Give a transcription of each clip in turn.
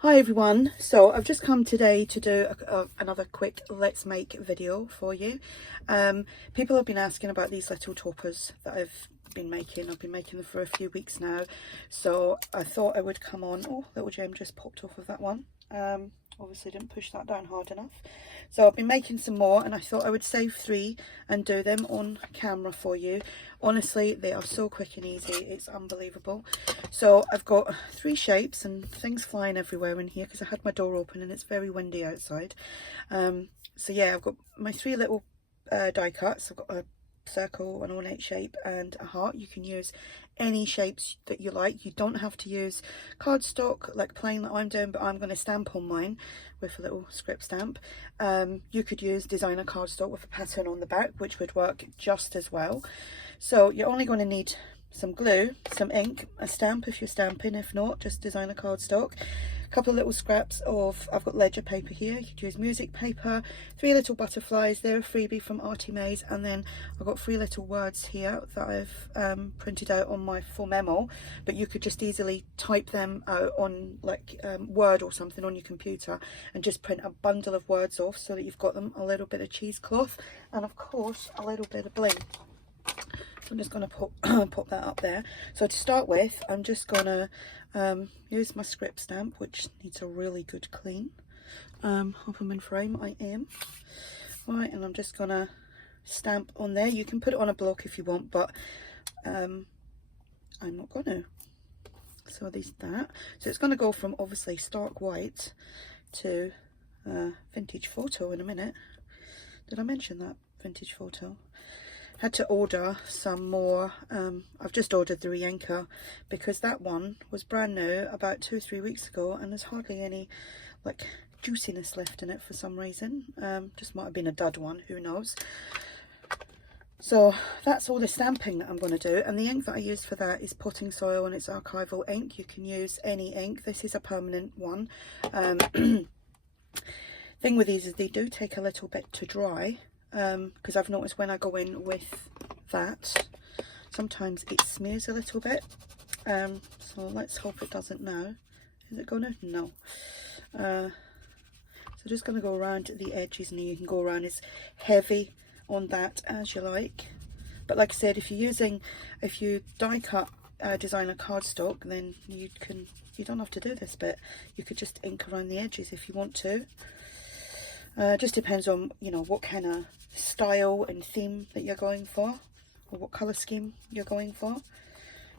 Hi everyone, so I've just come today to do another quick let's make video for you. People have been asking about these little toppers that I've been making. I've been making them for a few weeks now, so I thought I would come on. Oh, little gem just popped off of that one. Obviously didn't push that down hard enough. So I've been making some more and I thought I would save 3 and do them on camera for you. Honestly, they are so quick and easy, it's unbelievable. So I've got 3 shapes and things flying everywhere in here because I had my door open and it's very windy outside. So yeah, I've got my 3 little die cuts. I've got a circle, an ornate shape and a heart. You can use any shapes that you like. You don't have to use cardstock like plain that I'm doing, but I'm going to stamp on mine with a little script stamp. You could use designer cardstock with a pattern on the back, which would work just as well. So you're only going to need some glue, some ink, a stamp if you're stamping. If not, just designer cardstock. A couple of little scraps of, I've got ledger paper here. You could use music paper, 3 little butterflies. They're a freebie from ARTYmaze. And then I've got 3 little words here that I've printed out on my full memo, but you could just easily type them out on like Word or something on your computer and just print a bundle of words off so that you've got them. A little bit of cheesecloth and of course a little bit of bling. So I'm just going to pop that up there. So to start with, I'm just going to use my script stamp, which needs a really good clean. Hope I'm in frame. I am. Right, and I'm just going to stamp on there. You can put it on a block if you want, but I'm not going to. So there's that. So it's going to go from obviously stark white to vintage photo in a minute. Did I mention that? Vintage photo. Had to order some more. I've just ordered the re-anchor because that one was brand new about 2 or 3 weeks ago and there's hardly any like juiciness left in it for some reason. Just might have been a dud one, who knows. So that's all the stamping that I'm going to do, and the ink that I used for that is potting soil and it's archival ink. You can use any ink. This is a permanent one. Thing with these is they do take a little bit to dry. Because I've noticed when I go in with that, sometimes it smears a little bit. So let's hope it doesn't now. Is it gonna? No. So just gonna go around the edges, and you can go around as heavy on that as you like. But like I said, if you die cut designer cardstock, then you don't have to do this bit. You could just ink around the edges if you want to. Just depends on, you know, what kind of style and theme that you're going for, or what colour scheme you're going for.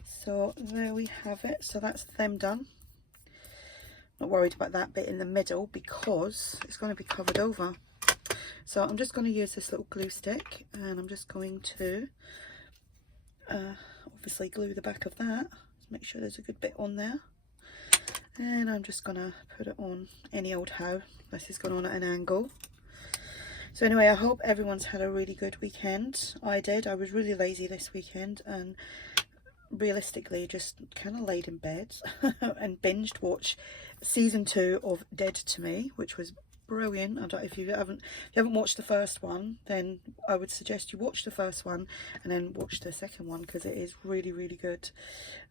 So there we have it. So that's them done. Not worried about that bit in the middle because it's going to be covered over. So I'm just going to use this little glue stick and I'm just going to obviously glue the back of that. Make sure there's a good bit on there. And I'm just gonna put it on any old how. This is going on at an angle. So anyway, I hope everyone's had a really good weekend. I did. I was really lazy this weekend and realistically just kind of laid in bed and binged watched season 2 of Dead to Me, which was brilliant. I don't, if you haven't watched the first one, then I would suggest you watch the first one and then watch the second one because it is really, really good.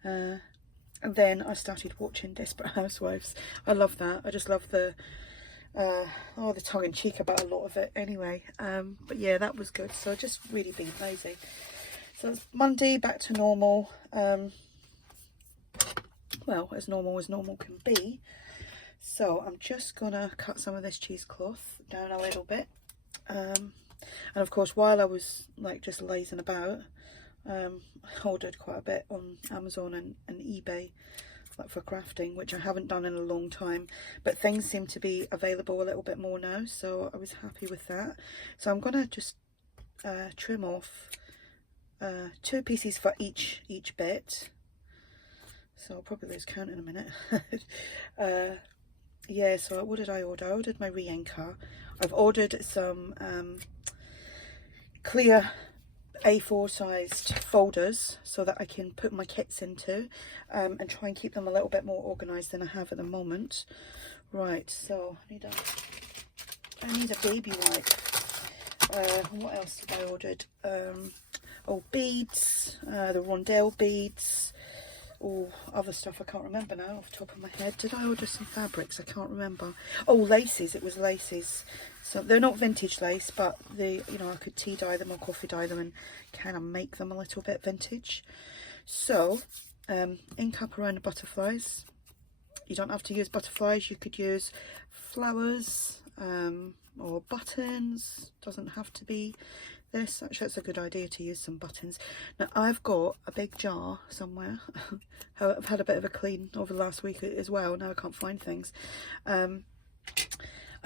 And then I started watching Desperate Housewives. I love that. I just love the the tongue-in-cheek about a lot of it anyway. But yeah, that was good. So just really being lazy. So it's Monday, back to normal. Well, as normal can be. So I'm just gonna cut some of this cheesecloth down a little bit. And of course, while I was like just lazing about, I ordered quite a bit on Amazon and eBay like for crafting, which I haven't done in a long time, but things seem to be available a little bit more now, so I was happy with that. So I'm gonna just trim off 2 pieces for each bit, so I'll probably lose count in a minute. Yeah, so what did I order? I ordered my re-anchor. I've ordered some clear A4 sized folders so that I can put my kits into and try and keep them a little bit more organized than I have at the moment. Right, so I need a baby wipe. What else have I ordered? Oh, beads, the rondelle beads, or other stuff. I can't remember now off the top of my head. Did I order some fabrics? I can't remember. Oh, laces. It was laces. So they're not vintage lace, but I could tea dye them or coffee dye them and kind of make them a little bit vintage. So ink up around the butterflies. You don't have to use butterflies. You could use flowers or buttons. Doesn't have to be this. Actually, that's a good idea to use some buttons. Now, I've got a big jar somewhere. I've had a bit of a clean over the last week as well. Now I can't find things. I've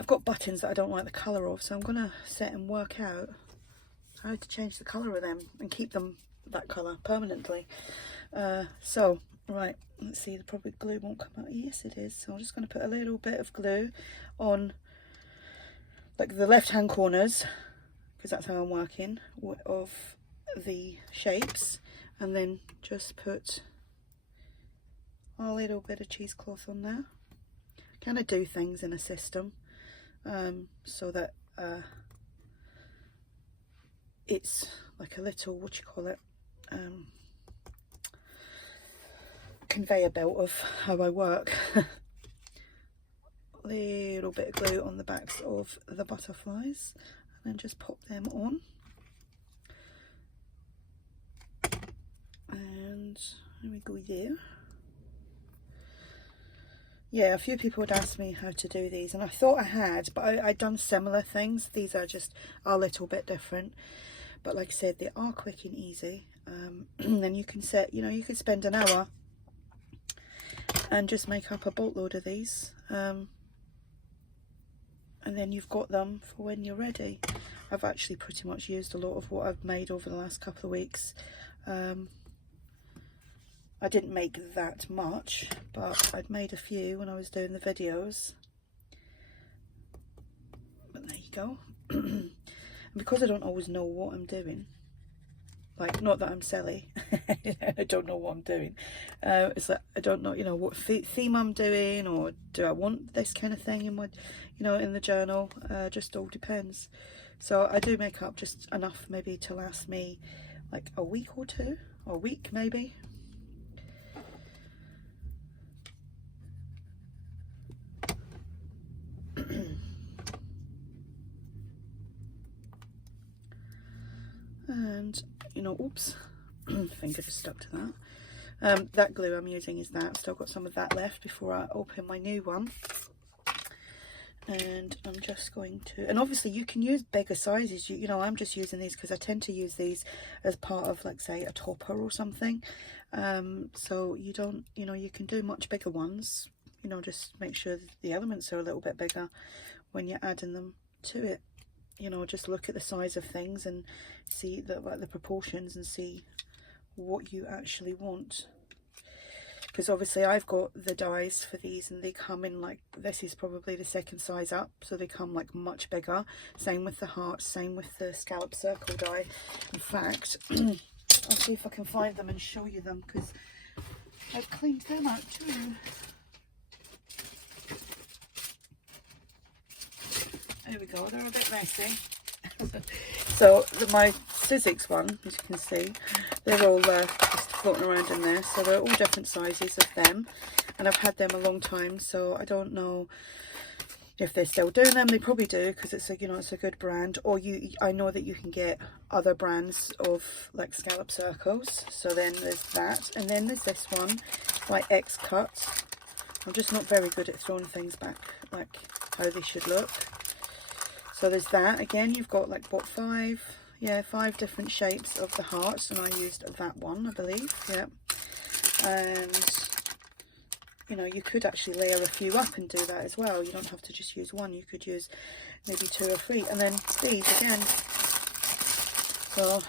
got buttons that I don't like the colour of, so I'm going to sit and work out how to change the colour of them and keep them that colour permanently. Right, let's see, the probably glue won't come out. Yes, it is. So I'm just going to put a little bit of glue on like the left hand corners, because that's how I'm working, of the shapes, and then just put a little bit of cheesecloth on there. Kind of do things in a system so that it's like a little, what you call it, conveyor belt of how I work. Little bit of glue on the backs of the butterflies, and then just pop them on. And there we go there. Yeah, a few people would ask me how to do these, and I thought I had, but I'd done similar things. These are just a little bit different, but like I said, they are quick and easy. Then you can set, you could spend an hour and just make up a boatload of these, and then you've got them for when you're ready. I've actually pretty much used a lot of what I've made over the last couple of weeks. I didn't make that much, but I'd made a few when I was doing the videos. But there you go. And because I don't always know what I'm doing, like, not that I'm silly, I don't know what I'm doing. It's like I don't know, what theme I'm doing, or do I want this kind of thing in my, in the journal. Just all depends. So I do make up just enough maybe to last me like a week or two, or a week maybe. And oops, finger just stuck to that. That glue I'm using is that. Still got some of that left before I open my new one. And I'm just going to, and obviously you can use bigger sizes. I'm just using these because I tend to use these as part of, like, say, a topper or something. So you don't, you can do much bigger ones. Just make sure the elements are a little bit bigger when you're adding them to it. Just look at the size of things and see the proportions, and see what you actually want. Because obviously I've got the dies for these, and they come in, like, this is probably the second size up, so they come like much bigger. Same with the hearts, same with the scallop circle die. In fact, I'll see if I can find them and show you them, because I've cleaned them out too. There we go, they're a bit messy. So my Sizzix one, as you can see, they're all just floating around in there. So they're all different sizes of them, and I've had them a long time, so I don't know if they're still doing them. They probably do, because it's a it's a good brand. Or I know that you can get other brands of, like, scallop circles. So then there's that, and then there's this one by X Cut. I'm just not very good at throwing things back like how they should look. So there's that. Again, you've got like what, 5 different shapes of the hearts, and I used that one, I believe. Yeah. And you could actually layer a few up and do that as well. You don't have to just use one. You could use maybe 2 or 3, and then these again. So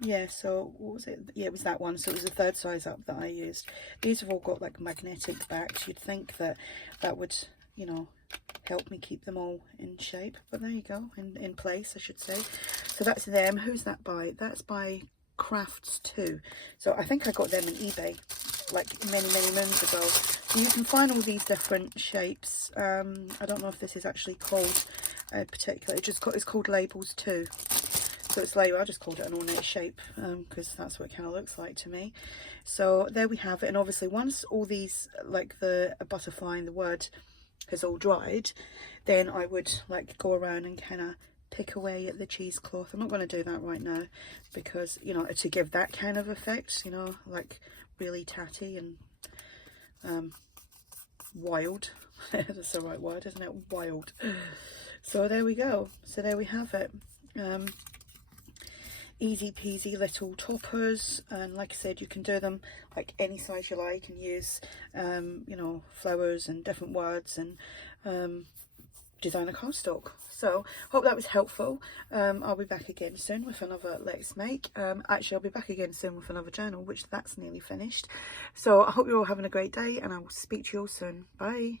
yeah, so what was it? Yeah, it was that one. So it was the 3rd size up that I used. These have all got like magnetic backs. You'd think that would help me keep them all in shape, but there you go, in place, I should say. So that's them. Who's that by? That's by Crafts 2. So I think I got them on eBay like many moons ago. So you can find all these different shapes. I don't know if this is actually called a particular, it's called Labels 2. So it's like, I just called it an ornate shape because that's what it kind of looks like to me. So there we have it. And obviously once all these, like the butterfly and the word has all dried, then I would like go around and kind of pick away at the cheesecloth. I'm not going to do that right now because, you know, to give that kind of effect, you know, like really tatty and wild. That's the right word, isn't it? Wild. So there we go. So there we have it. Easy peasy little toppers, and like I said, you can do them like any size you like and use you know, flowers and different words and design a cardstock. So hope that was helpful. I'll be back again soon with another Let's Make. Actually, I'll be back again soon with another journal, which that's nearly finished. So I hope you're all having a great day, and I will speak to you all soon. Bye.